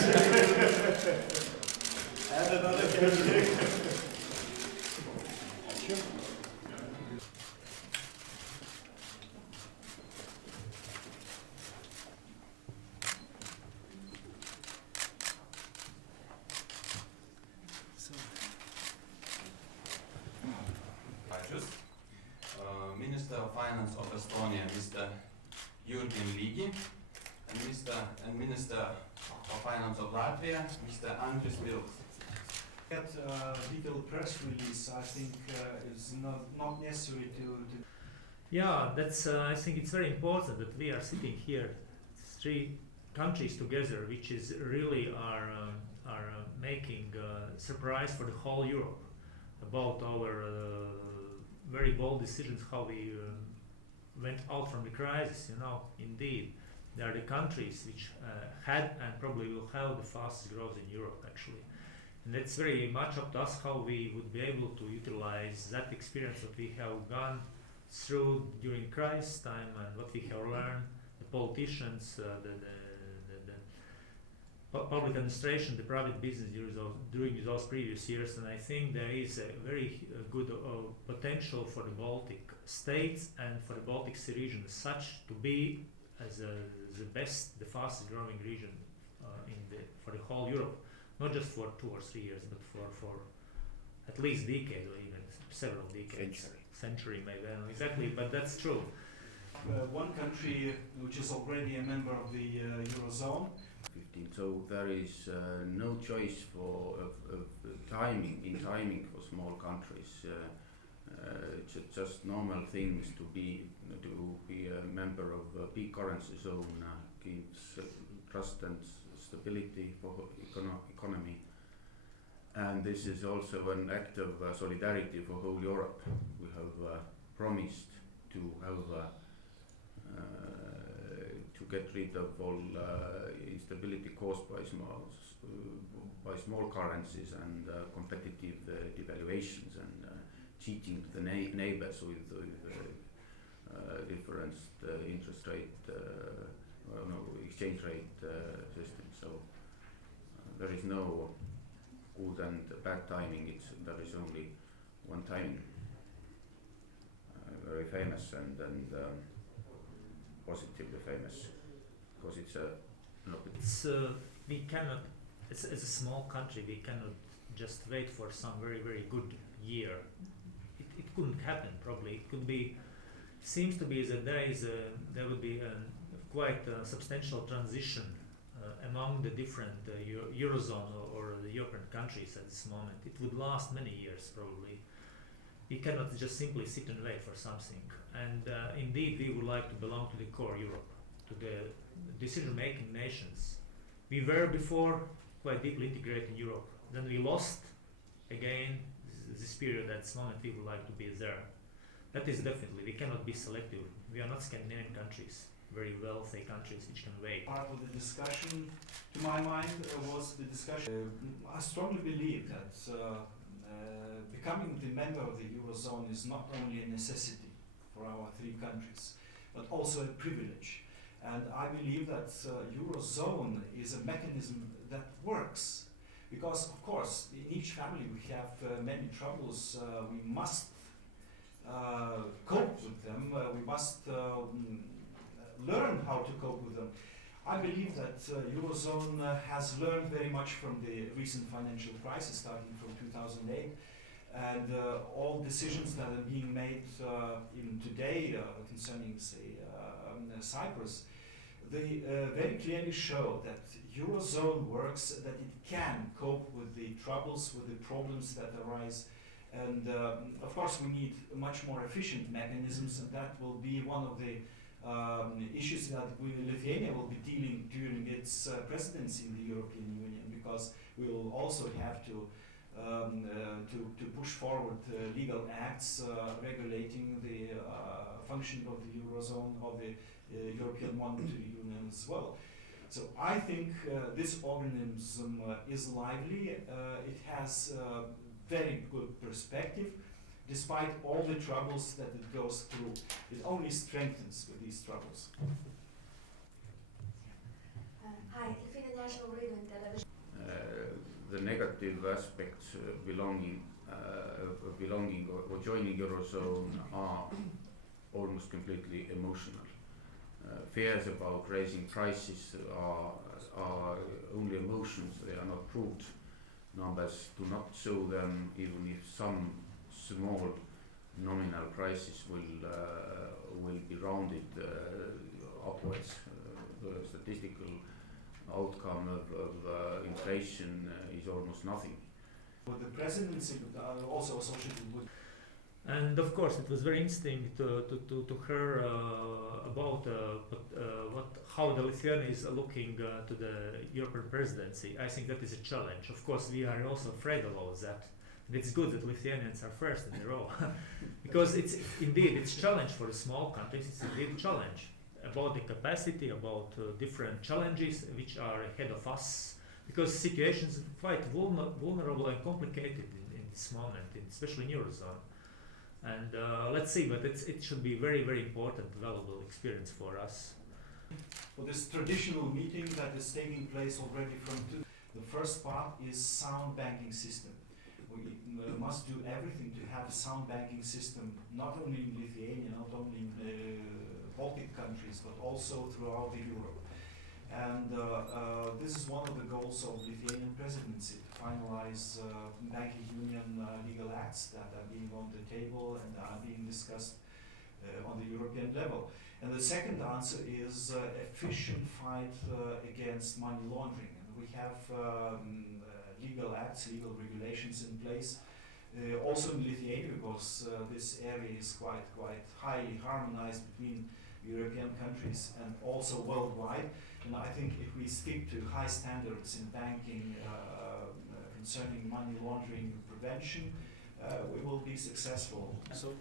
And another candidate. Minister of Finance of Estonia, Mr. Jürgen Ligi, and Minister of Finance of Latvia, Mr. Andris Vilks. That detailed press release, I think, is not necessary to. Yeah, that's. I think it's very important that we are sitting here, three countries together, which is really are making surprise for the whole Europe about our very bold decisions how we went out from the crisis. You know, indeed, they are the countries which had and probably will have the fastest growth in Europe, actually. And it's very much up to us how we would be able to utilize that experience that we have gone through during crisis time and what we have learned, the politicians, the public administration, the private business during those previous years. And I think there is a very good potential for the Baltic states and for the Baltic Sea region as such to be as the best, the fastest growing region for the whole Europe. Not just for 2 or 3 years, but for at least decade or even several decades. Century maybe, I don't know exactly, but that's true. One country which is already a member of the Eurozone. 15. So there is no choice for timing for small countries. It's just normal things to be a member of a big currency zone gives trust and stability for economy, and this is also an act of solidarity for whole Europe. We have promised to have to get rid of all instability caused by small currencies and competitive devaluations and cheating the neighbors with different interest rate exchange rate system. So there is no good and bad timing. There is only one timing. Very famous and positively famous, because it's we cannot. As a small country, we cannot just wait for some very good year. It couldn't happen. Probably it could be. Seems to be that there will be quite a substantial transition among the different Eurozone or the European countries at this moment. It would last many years probably. We cannot just simply sit and wait for something. And indeed, we would like to belong to the core Europe, to the decision-making nations. We were before quite deeply integrated in Europe. Then we lost again this period. At this moment, we would like to be there. That is definitely, we cannot be selective. We are not Scandinavian countries, very wealthy countries which can wait. Part of the discussion, to my mind, was the discussion. I strongly believe that becoming the member of the Eurozone is not only a necessity for our three countries, but also a privilege. And I believe that Eurozone is a mechanism that works. Because, of course, in each family we have many troubles. We must cope with them. We must learn how to cope with them. I believe that Eurozone has learned very much from the recent financial crisis starting from 2008, and all decisions that are being made even today concerning, say, Cyprus, they very clearly show that Eurozone works, that it can cope with the troubles, with the problems that arise. And of course we need much more efficient mechanisms, and that will be one of the issues that Lithuania will be dealing during its presidency in the European Union, because we will also have to push forward legal acts regulating the functioning of the Eurozone, of the European Monetary Union as well. So I think this organism is lively. It has very good perspective, despite all the troubles that it goes through. It only strengthens with these troubles. Hi, Lithuanian national radio and television. The negative aspects belonging or joining Eurozone are almost completely emotional. Fears about raising prices are only emotions, they are not proved. Numbers do not show them, even if some small nominal prices will be rounded upwards. The statistical outcome of inflation is almost nothing. With the presidency, also associated with. And of course, it was very interesting to hear about how the Lithuania is looking to the European presidency. I think that is a challenge. Of course, we are also afraid about that. And it's good that Lithuanians are first in the row, because it's challenge for the small countries. It's indeed a challenge about the capacity, about different challenges which are ahead of us. Because situations are quite vulnerable and complicated in this moment, especially in Eurozone. And let's see, but it should be very, very important, valuable experience for us. For this traditional meeting that is taking place already from the first part is sound banking system. We must do everything to have a sound banking system, not only in Lithuania, not only in Baltic countries, but also throughout Europe. And this is one of the goals of Lithuanian presidency, to finalize banking union legal acts that are being on the table and are being discussed on the European level. And the second answer is efficient fight against money laundering. And we have legal acts, legal regulations in place. Also in Lithuania, because this area is quite highly harmonized between European countries and also worldwide. And I think if we stick to high standards in banking concerning money laundering prevention, we will be successful. So